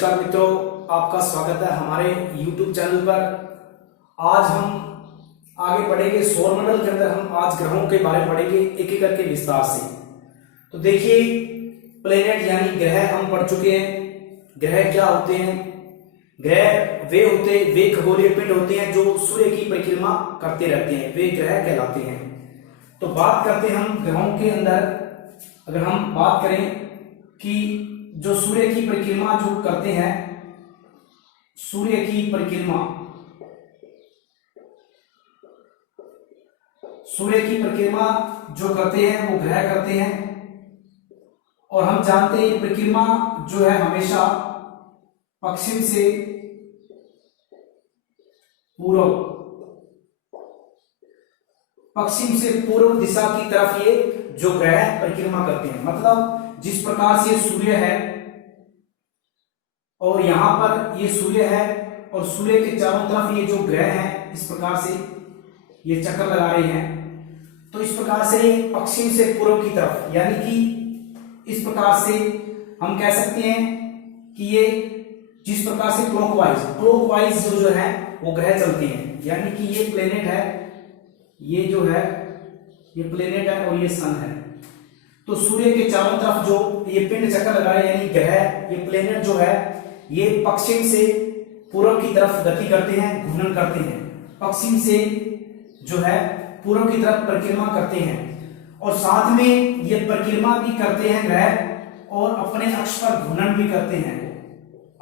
नमस्कार मित्रों, आपका स्वागत है हमारे YouTube चैनल पर। आज हम आगे बढ़ेंगे सौरमंडल के अंदर। हम आज ग्रहों के बारे में पढ़ेंगे एक एक करके विस्तार से। तो देखिए, प्लेनेट यानी ग्रह हम पढ़ चुके हैं। ग्रह क्या होते हैं? ग्रह वे खगोलीय पिंड होते हैं जो सूर्य की परिक्रमा करते रहते हैं, वे ग्रह कहलाते हैं। तो बात करते हैं हम ग्रहों के अंदर। अगर हम बात करें कि जो सूर्य की परिक्रमा जो करते हैं, सूर्य की परिक्रमा जो करते हैं वो ग्रह करते हैं। और हम जानते हैं परिक्रमा जो है हमेशा पश्चिम से पूर्व दिशा की तरफ ये जो ग्रह परिक्रमा करते हैं। मतलब जिस प्रकार से सूर्य है और यहां पर ये सूर्य है और सूर्य के चारों तरफ ये जो ग्रह हैं इस प्रकार से ये चक्कर लगा रहे हैं, तो इस प्रकार से पश्चिम से पूर्व की तरफ, यानी कि इस प्रकार से हम कह सकते हैं कि ये जिस प्रकार से क्लॉकवाइज जो है वो ग्रह चलते हैं। यानी कि ये प्लेनेट है, ये जो है ये प्लेनेट है और ये सन है। तो सूर्य के चारों तरफ जो ये पिंड चक्कर लगा रहे हैं, यानी ग्रह, ये प्लेनेट जो है ये पश्चिम से पूर्व की तरफ गति करते हैं, घूर्णन करते हैं। पश्चिम से जो है पूर्व की तरफ परिक्रमा करते हैं और साथ में ये परिक्रमा भी करते हैं ग्रह, और अपने अक्ष पर घूर्णन भी करते हैं।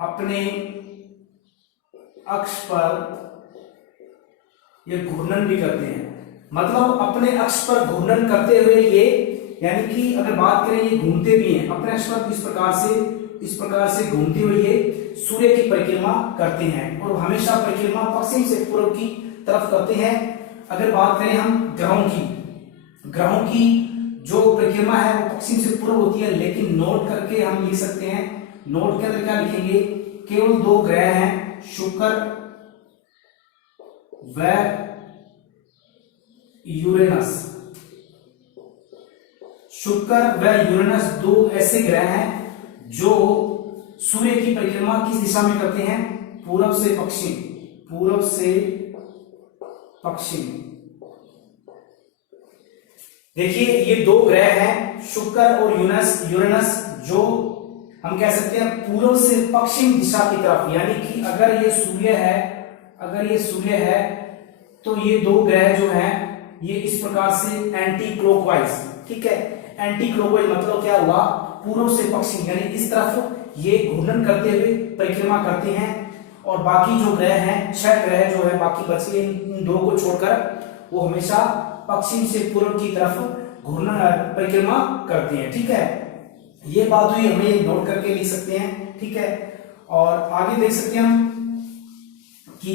अपने अक्ष पर ये घूर्णन भी करते हैं। मतलब अपने अक्ष पर घूर्णन करते हुए ये, यानी कि अगर बात करें ये घूमते भी हैं अपने अक्ष पर, इस प्रकार से घूमते हुए ये सूर्य की परिक्रमा करते हैं और हमेशा परिक्रमा पश्चिम से पूर्व की तरफ करते हैं। अगर बात करें हम ग्रहों की जो परिक्रमा है वो पश्चिम से पूर्व होती है, लेकिन नोट करके हम लिख सकते हैं। नोट के अंदर क्या लिखेंगे? केवल दो ग्रह हैं, शुक्र व यूरेनस। शुक्र व यूरेनस दो ऐसे ग्रह हैं जो सूर्य की परिक्रमा किस दिशा में करते हैं? पूर्व से पश्चिम। देखिए, ये दो ग्रह हैं, शुक्र और यूरेनस, जो हम कह सकते हैं पूर्व से पश्चिम दिशा की तरफ। यानी कि अगर ये सूर्य है तो ये दो ग्रह जो हैं ये इस प्रकार से एंटी क्लॉकवाइज, ठीक है, एंटी क्लॉकवाइज मतलब क्या हुआ? पूर्व से पश्चिम, यानी इस तरफ ये घूर्णन करते हुए परिक्रमा करते हैं। और बाकी जो ग्रह हैं, 6 ग्रह जो है बाकी बचे, इन दो को छोड़कर वो हमेशा पश्चिम से पूर्व की तरफ घूर्णन परिक्रमा करते हैं, ठीक है। ये बात हुई, हमें ये नोट करके लिख सकते हैं, ठीक है। और आगे देख सकते हैं हम कि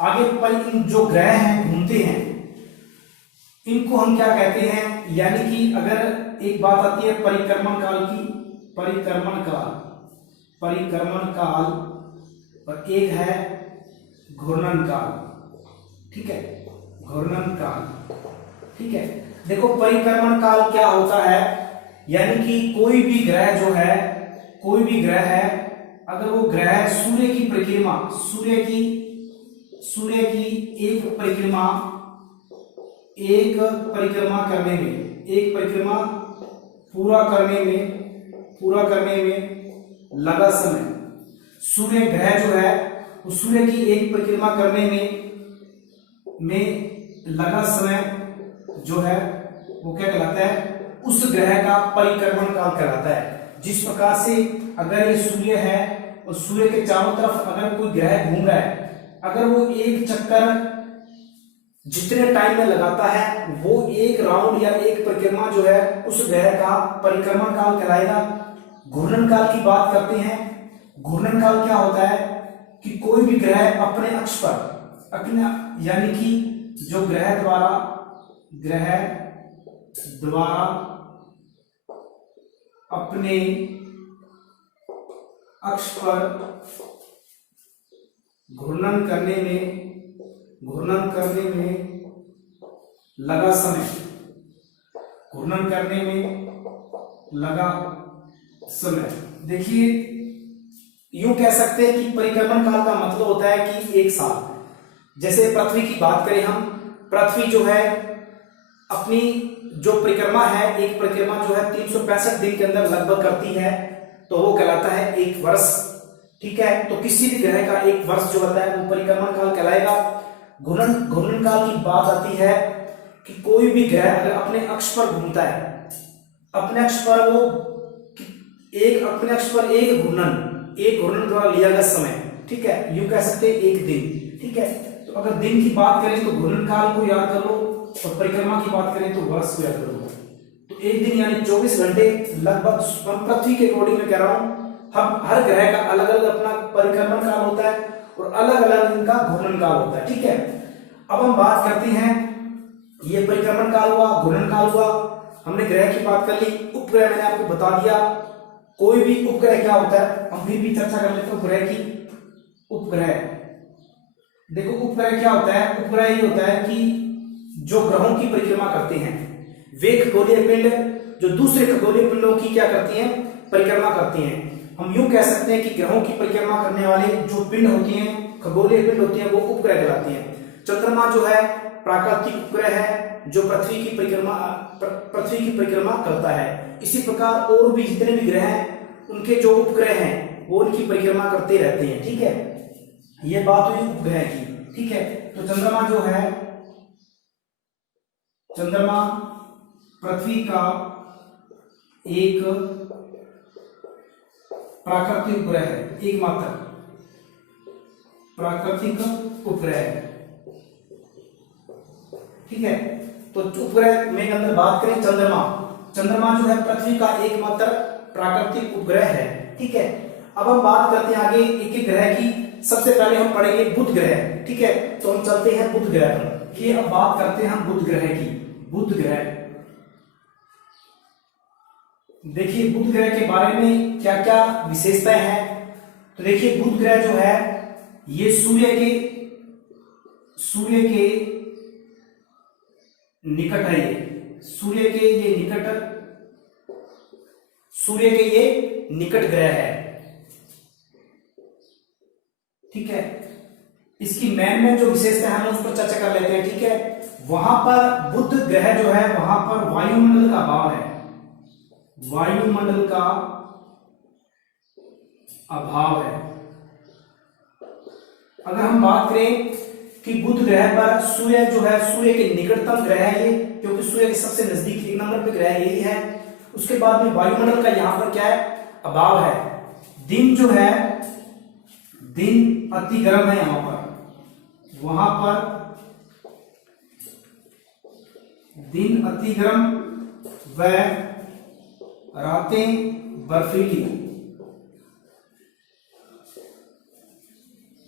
आगे पर इन जो ग्रह हैं घूमते हैं, इनको हम क्या कहते हैं? यानी कि अगर एक बात आती है परिक्रमण काल की, परिक्रमण काल, और एक है घूर्णन काल, ठीक है, घूर्णन काल, ठीक है। देखो, परिक्रमण काल क्या होता है? यानी कि कोई भी ग्रह है, अगर वो ग्रह सूर्य की परिक्रमा, सूर्य की एक परिक्रमा पूरा करने में लगा समय, सूर्य ग्रह जो है वो सूर्य की एक परिक्रमा करने में लगा समय जो है वो क्या कहलाता है? उस ग्रह का परिक्रमण काल कहलाता है। जिस प्रकार से अगर ये सूर्य है और सूर्य के चारों तरफ अगर कोई ग्रह घूम रहा है, अगर वो एक चक्कर जितने टाइम में लगाता है, वो एक राउंड या एक परिक्रमा जो है उस ग्रह का परिक्रमण काल कहलाएगा। घूर्णन काल की बात करते हैं। घूर्णन काल क्या होता है कि कोई भी ग्रह अपने अक्ष पर यानी कि जो ग्रह द्वारा अपने अक्ष पर घूर्णन करने में लगा समय, देखिए यूं कह सकते हैं कि परिक्रमण काल का मतलब होता है कि 1 साल। जैसे पृथ्वी की बात करें हम, पृथ्वी जो है अपनी जो परिक्रमा है, एक परिक्रमा जो है 365 दिन के अंदर लगभग करती है, तो वो कहलाता है 1 वर्ष। ठीक है, तो किसी भी ग्रह का 1 वर्ष जो होता है वो परिक्रमण काल कहलाएगा। घूर्णन काल की बात आती है कि कोई भी ग्रह अगर अपने अक्ष पर घूमता है, अपने अक्ष पर वो अपने अक्ष पर एक घूर्णन द्वारा लिया गया समय, ठीक है, यूं कह सकते हैं 1 दिन। ठीक है, तो अगर दिन की बात करें तो घूर्णन काल को याद कर लो, और परिक्रमा की बात करें तो वर्ष को याद कर लो। तो 1 दिन यानी 24 घंटे लगभग, पृथ्वी के अकॉर्डिंग में कह रहा हूं, हम हर ग्रह का अलग अलग अपना परिक्रमण काल होता है और अलग अलग इनका घूर्णन काल होता है। ठीक है, अब हम बात करते हैं, ये परिक्रमण काल हुआ, घूर्णन काल हुआ, हमने ग्रह की बात कर ली। उपग्रह मैंने आपको बता दिया, कोई भी उपग्रह क्या होता है, हम फिर भी चर्चा कर लेते हैं ग्रह की। उपग्रह, देखो उपग्रह क्या होता है, उपग्रह ये होता है कि जो ग्रहों की परिक्रमा करते हैं, वे खगोलीय पिंड जो दूसरे खगोलीय पिंडों की क्या करती हैं, परिक्रमा करती हैं। हम यूं कह सकते हैं कि ग्रहों की परिक्रमा करने वाले जो पिंड होती हैं, खगोलीय पिंड होती हैं, वो उपग्रह कहलाती हैं। चंद्रमा जो है प्राकृतिक उपग्रह है जो पृथ्वी की परिक्रमा करता है। इसी प्रकार और भी जितने भी ग्रह हैं उनके जो उपग्रह हैं वो उनकी परिक्रमा करते रहते हैं। ठीक है, ये बात हुई उपग्रह की। ठीक है, तो चंद्रमा जो है, चंद्रमा पृथ्वी का एक प्राकृतिक उपग्रह है, एकमात्र प्राकृतिक उपग्रह है। ठीक है, तो उपग्रह में अंदर बात करें, चंद्रमा जो है पृथ्वी का एकमात्र प्राकृतिक उपग्रह है। ठीक है, अब हम बात करते हैं आगे एक एक ग्रह की। सबसे पहले हम पढ़ेंगे बुध ग्रह। ठीक है, तो हम चलते हैं बुध ग्रह पर, कि अब बात करते हैं हम बुध ग्रह की। बुध ग्रह, देखिए बुध ग्रह के बारे में क्या क्या विशेषताएं हैं। तो देखिए बुध ग्रह जो है ये सूर्य के निकट है, सूर्य के ये निकट ग्रह है। ठीक है, इसकी मैन जो विशेषता है हम उस पर चर्चा कर लेते हैं। ठीक है, वहां पर बुध ग्रह जो है वहां पर वायुमंडल का अभाव है, वायुमंडल का अभाव है। अगर हम बात करें कि बुध ग्रह पर सूर्य जो है, सूर्य के निकटतम ग्रह है ये, क्योंकि सूर्य के सबसे नजदीक 1 नंबर पे ग्रह यही है। उसके बाद में वायुमंडल का यहां पर क्या है, अभाव है। दिन जो है, दिन अति गर्म है यहां पर, वहां पर दिन अति गर्म व रातें बर्फीली।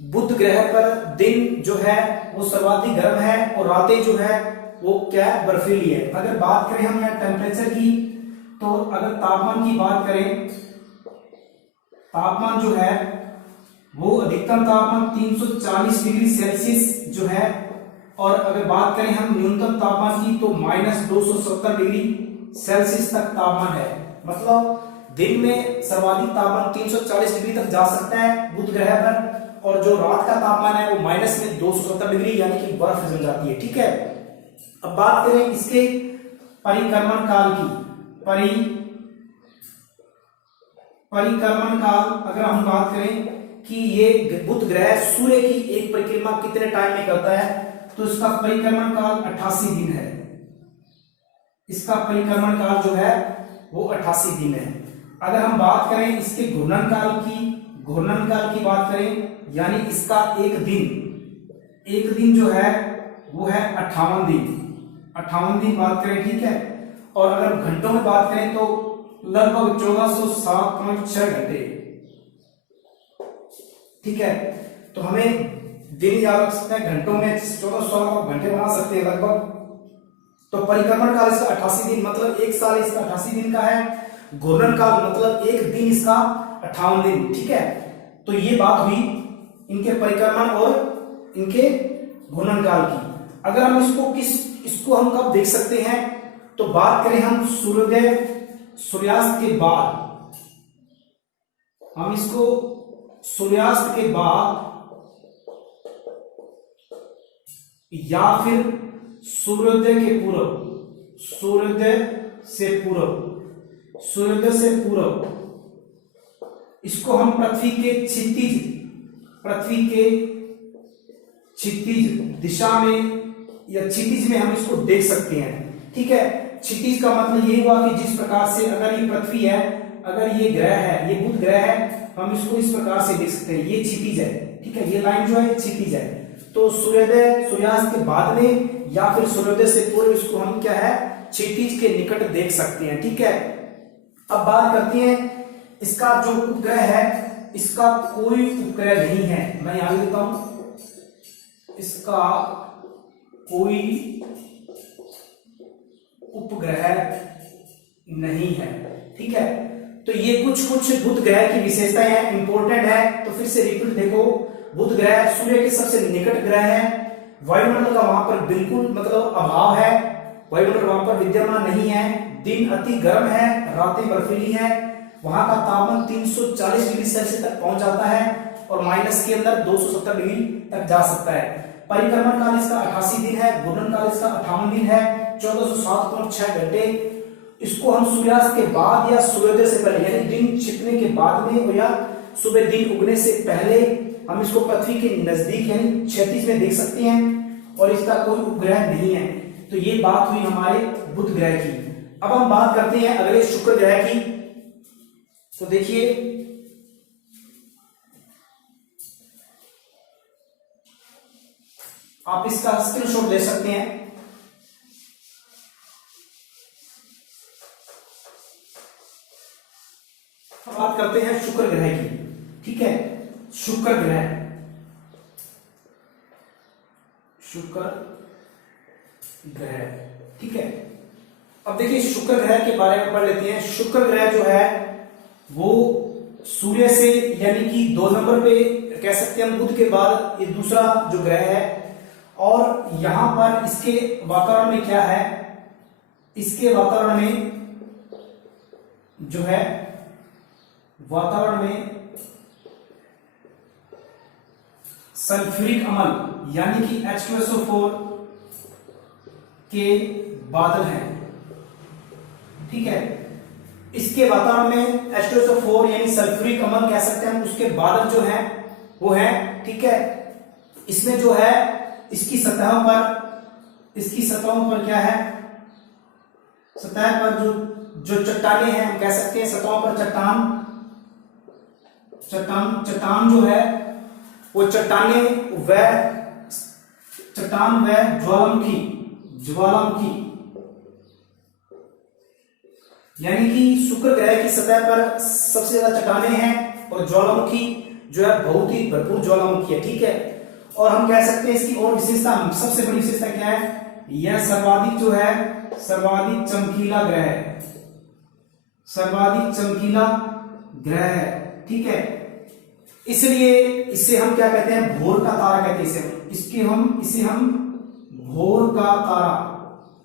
बुध ग्रह पर दिन जो है वो सर्वाधिक गर्म है और रातें जो है वो क्या है, बर्फीली है। अगर बात करें हम यहाँ टेम्परेचर की, तो अगर तापमान की बात करें, तापमान जो है वो अधिकतम तापमान 340 डिग्री सेल्सियस जो है, और अगर बात करें हम न्यूनतम तापमान की तो -270 डिग्री सेल्सियस तक तापमान है। मतलब दिन में सर्वाधिक तापमान 340 डिग्री तक जा सकता है बुध ग्रह पर, और जो रात का तापमान है वो -270 डिग्री यानी कि बर्फ जम जाती है। ठीक है, अब बात करें इसके परिक्रमण काल की। परिक्रमण काल अगर हम बात करें कि ये बुध ग्रह सूर्य की एक परिक्रमा कितने टाइम में करता है, तो इसका परिक्रमण काल 88 दिन है। इसका परिक्रमण काल जो है वो 88 दिन है। अगर हम बात करें इसके घूर्णन काल की बात करें, यानी इसका एक दिन जो है वो है 58 दिन बात करें। ठीक है, और अगर घंटों में बात करें तो लगभग 1407.6 घंटे। ठीक है, तो हमें दिन याद रख सकते हैं, घंटों में 1400 घंटे बना सकते हैं लगभग। तो परिक्रमण काल इसका 88 दिन, मतलब 1 साल इसका 88 दिन का है। घूर्णन काल मतलब एक दिन इसका 58 दिन। ठीक है, तो ये बात हुई इनके परिक्रमण और इनके घूर्णन काल की। अगर हम इसको हम कब देख सकते हैं, तो बात करें हम सूर्यास्त के बाद, हम इसको सूर्यास्त के बाद या फिर सूर्योदय के पूर्व, सूर्योदय से पूर्व, सूर्योदय से पूर्व इसको हम पृथ्वी के क्षितिज, पृथ्वी के क्षितिज दिशा में या क्षितिज में हम इसको देख सकते हैं। ठीक है, क्षितिज का मतलब ये हुआ कि जिस प्रकार से अगर ये पृथ्वी है, अगर ये ग्रह है, ये बुध ग्रह है, हम इसको इस प्रकार से देख सकते हैं, ये क्षितिज है। ठीक है, ये लाइन जो है क्षितिज है। तो सूर्योदय सूर्यास्त के बाद में या फिर सूर्योदय से पूर्व इसको हम क्या है, क्षितिज के निकट देख सकते हैं। ठीक है, अब बात करते हैं इसका जो उपग्रह है, इसका कोई उपग्रह नहीं है। मैं यहां लिखता हूं, इसका कोई उपग्रह नहीं है। ठीक है, तो ये कुछ कुछ बुध ग्रह की विशेषताएं हैं, इंपॉर्टेंट है। तो फिर से रिपीट देखो, बुध ग्रह सूर्य के सबसे निकट ग्रह है, वायुमंडल का वहां पर बिल्कुल मतलब अभाव है, वायुमंडल वहां पर विद्यमान नहीं है, दिन अति गर्म है, रातें बर्फीली है, वहां का तापमान 340 डिग्री सेल्सियस तक पहुंच जाता है और माइनस के अंदर 270 डिग्री तक जा सकता है। परिक्रमण काल इसका 88 दिन है, घूर्णन काल इसका 58 दिन है, 1407.6 घंटे। इसको हम सूर्यास्त के बाद या सूर्योदय से पहले यानी दिन छिपने के बाद में या सुबह दिन उगने से पहले हम इसको पृथ्वी के नजदीक यानी क्षैतिज में देख सकते हैं और इसका कोई उपग्रह नहीं है। तो ये बात हुई हमारे बुध ग्रह की। अब हम बात करते हैं अगले शुक्र ग्रह की। तो देखिए, आप इसका स्क्रीनशॉट ले सकते हैं। अब बात करते हैं शुक्र ग्रह की। ठीक है, शुक्र ग्रह, शुक्र ग्रह। ठीक है, अब देखिए शुक्र ग्रह के बारे में पढ़ लेते हैं। शुक्र ग्रह जो है वो सूर्य से यानी कि 2 नंबर पे कह सकते हैं हम, बुध के बाद ये दूसरा जो ग्रह है। और यहां पर इसके वातावरण में क्या है, इसके वातावरण में जो है, वातावरण में सल्फ्यूरिक अम्ल यानी कि H2SO4 के बादल हैं। ठीक है, इसके वातावरण में H2SO4 यानी सल्फ्यूरिक अम्ल कह सकते हैं, उसके बादल जो हैं वो है। ठीक है, इसमें जो है इसकी सतहों पर क्या है, सतह पर जो चट्टानें हैं, हम कह सकते हैं सतहों पर चट्टान जो है वो चट्टान व ज्वालामुखी यानी कि शुक्र ग्रह की सतह पर सबसे ज्यादा चट्टानें हैं और ज्वालामुखी जो है बहुत ही भरपूर ज्वालामुखी है। ठीक है, और हम कह सकते हैं इसकी और विशेषता, सबसे बड़ी विशेषता क्या है, यह सर्वाधिक जो है सर्वाधिक चमकीला ग्रह है, सर्वाधिक चमकीला ग्रह है। ठीक है, इसलिए इसे हम क्या कहते हैं, भोर का तारा कहते हैं। इसे हम भोर का तारा,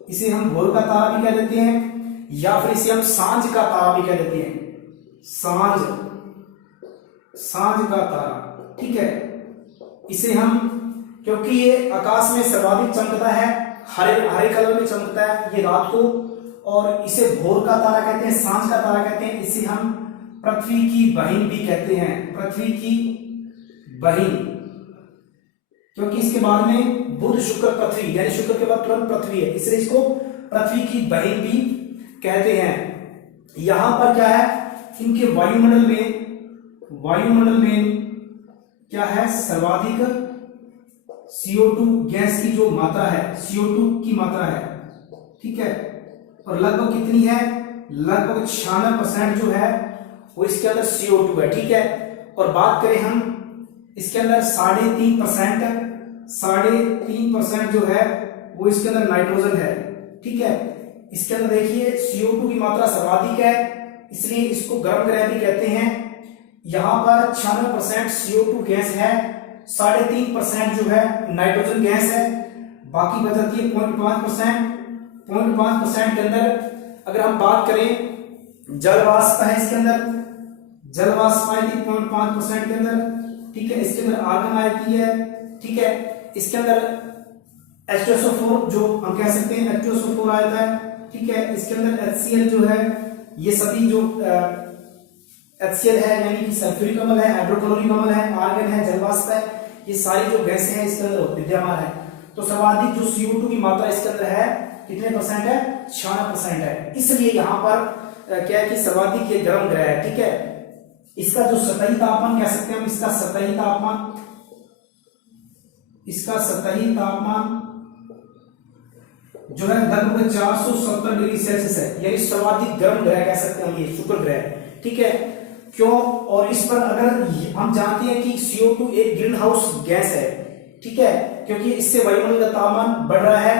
इसे हम भोर का तारा भी कह देते हैं या फिर इसे हम सांझ का तारा भी कह देते हैं, सांझ का तारा। ठीक है, इसे हम, क्योंकि ये आकाश में सर्वाधिक चमकता है, हरे कलर में चमकता है ये रात को, और इसे भोर का तारा कहते हैं, सांझ का तारा कहते हैं। इसे हम पृथ्वी की बहिन भी कहते हैं, पृथ्वी की बहिन, क्योंकि इसके बाद में बुध शुक्र पृथ्वी यानी शुक्र के बाद तुरंत पृथ्वी है, इसलिए इसको पृथ्वी की बहिन भी कहते हैं। यहां पर क्या है, इनके वायुमंडल में क्या है, सर्वाधिक CO2 गैस की जो मात्रा है, CO2 की मात्रा है। ठीक है, और लगभग कितनी है, लगभग 96% जो है वो इसके अंदर CO2 है। ठीक है, और बात करें हम इसके अंदर 3.5% जो है वो इसके अंदर नाइट्रोजन है। ठीक है, इसके अंदर देखिए CO2 की मात्रा सर्वाधिक है, इसलिए इसको गर्म ग्रह भी कहते हैं। यहां पर 96% CO2 गैस है, 3.5% जो है नाइट्रोजन गैस है, बाकी बच जाती है 0.5% के अंदर अगर हम बात करें जल वाष्प है, इसके अंदर जल वाष्प आई थी 0.5% के अंदर, ठीक है। इसके अंदर आर्गन आती है, ठीक है। इसके अंदर H2SO4 जो हम कह सकते हैं H2SO4 आता है, ठीक है। इसके अंदर HCl जो है, ये सभी जो HCl है यानी कि सल्फ्यूरिक अम्ल है, हाइड्रोक्लोरिक अम्ल है, आर्गन है, जल वाष्प है, ये सारी जो गैसें हैं इसके अंदर विद्यमान है। तो सर्वाधिक जो CO2 की मात्रा इसके अंदर है कितने परसेंट है? 96% है। इसलिए यहाँ पर क्या है कि सर्वाधिक ये गर्म ग्रह है, ठीक है। इसका जो सतही तापमान कह सकते हैं हम, इसका सतही तापमान जो है लगभग 470 डिग्री सेल्सियस है, यानी सर्वाधिक गर्म ग्रह कह सकते हैं हम ये शुक्र ग्रह, ठीक है। क्यों? और इस पर अगर हम जानते हैं कि CO2 एक ग्रीन हाउस गैस है, ठीक है, क्योंकि इससे वायुमंडल का तापमान बढ़ रहा है,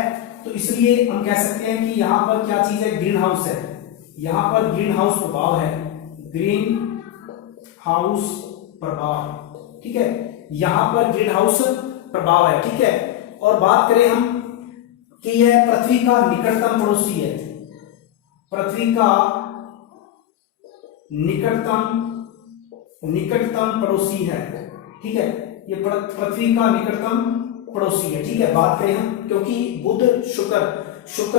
तो इसलिए हम कह सकते हैं कि यहाँ पर क्या चीज है? ग्रीन हाउस है। यहाँ पर ग्रीन हाउस प्रभाव है, ग्रीन हाउस प्रभाव, ठीक है। यहाँ पर ग्रीन हाउस प्रभाव है, ठीक है। और बात करें हम कि यह पृथ्वी का निकटतम पड़ोसी है, पृथ्वी का निकटतम पड़ोसी है, ठीक है। ये पृथ्वी का निकटतम पड़ोसी है, ठीक है। बात करें हम, क्योंकि बुध शुक्र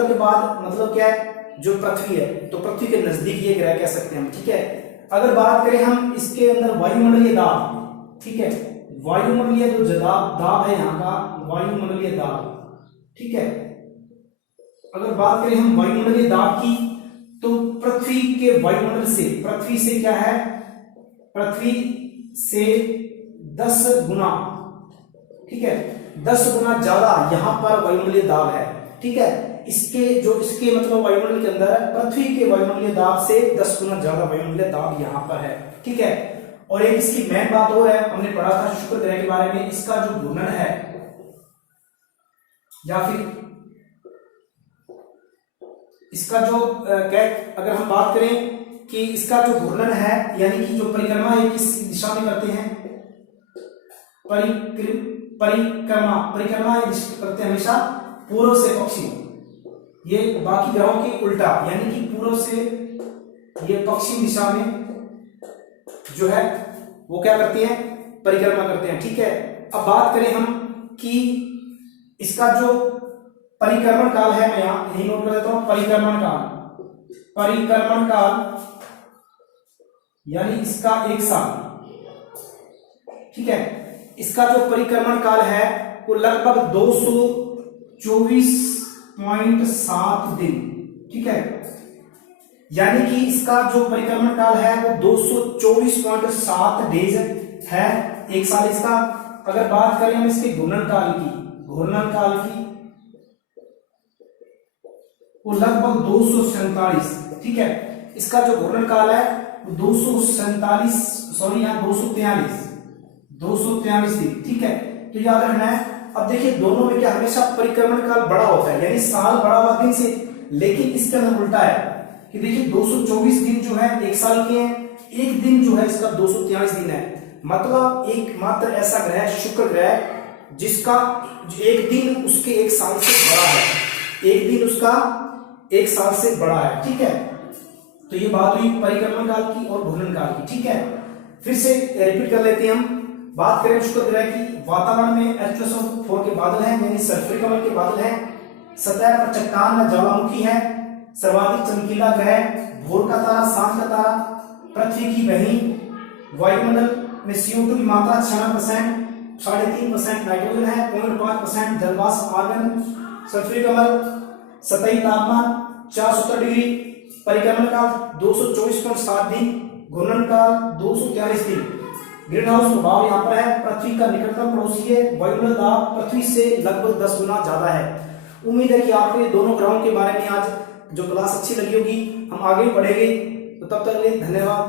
के बाद मतलब क्या है? जो पृथ्वी है, तो पृथ्वी के नजदीक ये ग्रह कह सकते हैं हम, ठीक है। अगर बात करें हम इसके अंदर वायुमंडलीय दाब, ठीक है, वायुमंडलीय जो दाब है यहाँ का वायुमंडलीय दाब, ठीक है। अगर बात करें हम वायुमंडलीय दाब की, तो पृथ्वी के वायुमंडल से, पृथ्वी से क्या है? पृथ्वी से 10 गुना, ठीक है, 10 गुना ज्यादा यहां पर वायुमंडलीय दाब है, ठीक है। इसके मतलब वायुमंडल के अंदर है, पृथ्वी के वायुमंडलीय दाब से 10 गुना ज्यादा वायुमंडलीय दाब यहां पर है, ठीक है। और एक इसकी मेन बात और है, हमने पढ़ा था शुक्र ग्रह के बारे में, इसका जो घूर्णन है या फिर इसका जो अगर हम बात करें कि इसका जो घूर्णन है यानी कि जो परिक्रमा है किस दिशा में करते हैं? परिक्रमा करते हैं हमेशा पूर्व से पश्चिम, ये बाकी ग्रहों के उल्टा, यानी कि पूर्व से ये पश्चिम दिशा में जो है वो क्या करते हैं? परिक्रमा करते हैं, ठीक है। अब बात करें हम कि इसका जो परिक्रमण काल है, मैं यहां नोट कर देता हूं, परिक्रमण काल यानी इसका 1 साल, ठीक है। इसका जो परिक्रमण काल है वो लगभग 224.7 दिन, ठीक है। यानी कि इसका जो परिक्रमण काल है वो 224.7 डेज है, 1 साल इसका। अगर बात करें हम इसके घूर्णन काल की वो लगभग 247, ठीक है। इसका जो घूर्णन काल है वो 243 दिन, ठीक है। तो याद रखना है। अब देखिए दोनों में क्या हमेशा परिक्रमण काल बड़ा होता है, यानी साल बड़ा हुआ दिन से, लेकिन इसके अंदर उल्टा है कि देखिए 224 दिन जो है 1 साल के हैं, एक दिन जो है इसका 243 दिन है। मतलब एकमात्र ऐसा ग्रह है शुक्र ग्रह जिसका एक दिन उसके 1 साल से बड़ा है, एक दिन उसका 1 साल से बड़ा है, ठीक है। तो ये बात हुई परिक्रमण काल की और घूर्णन काल की, ठीक है। फिर से रिपीट कर लेते हैं हम। बात करें शुक्र ग्रह की, वातावरण में H2SO4 के बादल हैं, यानी सल्फ्यूरिक अम्ल के बादल हैं, सतह पर चट्टान या ज्वालामुखी है, सर्वाधिक चमकीला ग्रह, भोर का तारा, सांझ का तारा, पृथ्वी की बहनी, वायुमंडल में CO2 की मात्रा 96%, 3.5% नाइट्रोजन है, 0.5% जल वाष्प, आर्गन, सल्फ्यूरिक अम्ल, सतही तापमान 470 डिग्री, परिक्रमण काल 224.7 दिन, घूर्णन काल 243 दिन, ग्रीन हाउस प्रभाव यहाँ पर है, पृथ्वी का निकटतम पड़ोसी है, वायुमंडल दाब पृथ्वी से लगभग 10 गुना ज्यादा है। उम्मीद है कि आपको ये दोनों ग्रहों के बारे में आज जो क्लास अच्छी लगी होगी, हम आगे बढ़ेंगे। तो तब तक के लिए धन्यवाद।